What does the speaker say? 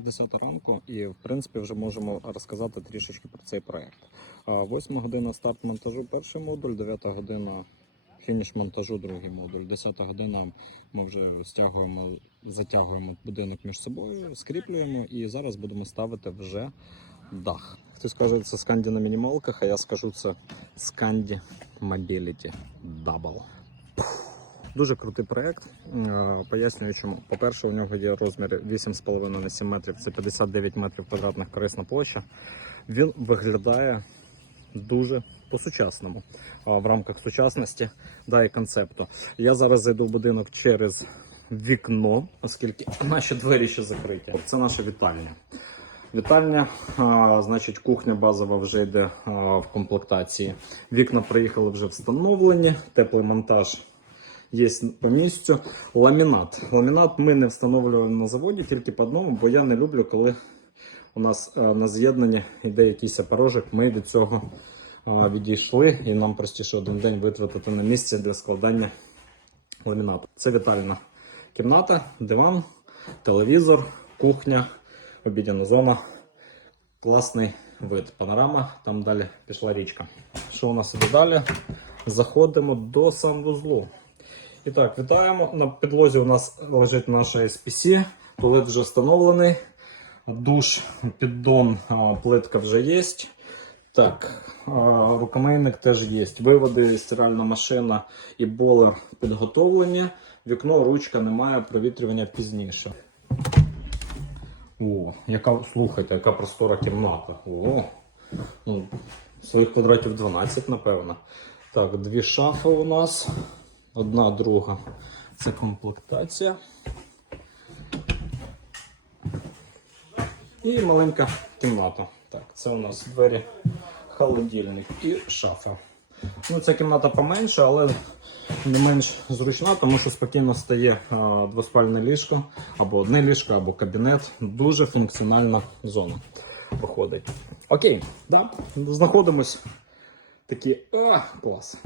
10 ранку, і в принципі вже можемо розказати трішечки про цей проект. 8 година старт монтажу перший модуль, 9 година фініш монтажу другий модуль. 10 година ми вже стягуємо, затягуємо будинок між собою, скріплюємо і зараз будемо ставити вже дах. Хтось каже, це сканді на мінімалках, а я скажу це сканді Mobility Double. Дуже крутий проект. Е, Пояснюю, чому. По-перше, у нього є розміри 8,5 на 7 метрів, це 59 метрів квадратних корисна площа. Він виглядає дуже по-сучасному в рамках сучасності да, і концепту. Я зараз зайду в будинок через вікно, оскільки наші двері ще закриті. Це наша вітальня. Вітальня, а, значить, кухня базова вже йде в комплектації. Вікна приїхали вже встановлені, теплий монтаж є по місцю. Ламінат. Ламінат ми не встановлювали на заводі тільки по одному, бо я не люблю, коли у нас на з'єднанні йде якийсь порожок. Ми від цього відійшли, і нам простіше один день витратити на місце для складання ламінату. Це вітальна кімната, диван, телевізор, кухня, обідня зона. Класний вид. Панорама, там далі пішла річка. Що у нас іде далі? Заходимо до санвузлу. І так, вітаємо. На підлозі у нас лежить наша SPC. Туалет вже встановлений. Душ, піддон, плитка вже є. Так, рукомийник теж є. Виводи, стиральна машина і болер підготовлені. Вікно, ручка немає, провітрювання пізніше. О, яка, слухайте, яка простора кімната. О, ну, своїх квадратів 12, напевно. Так, дві шафи у нас. Одна, друга. Це комплектація. І маленька кімната. Так, це у нас двері, холодильник і шафа. Ну, ця кімната поменше, але не менш зручна, тому що спокійно стає а, двоспальне ліжко, або одне ліжко, або кабінет. Дуже функціональна зона виходить. Окей, да, знаходимось. Такі, а, клас.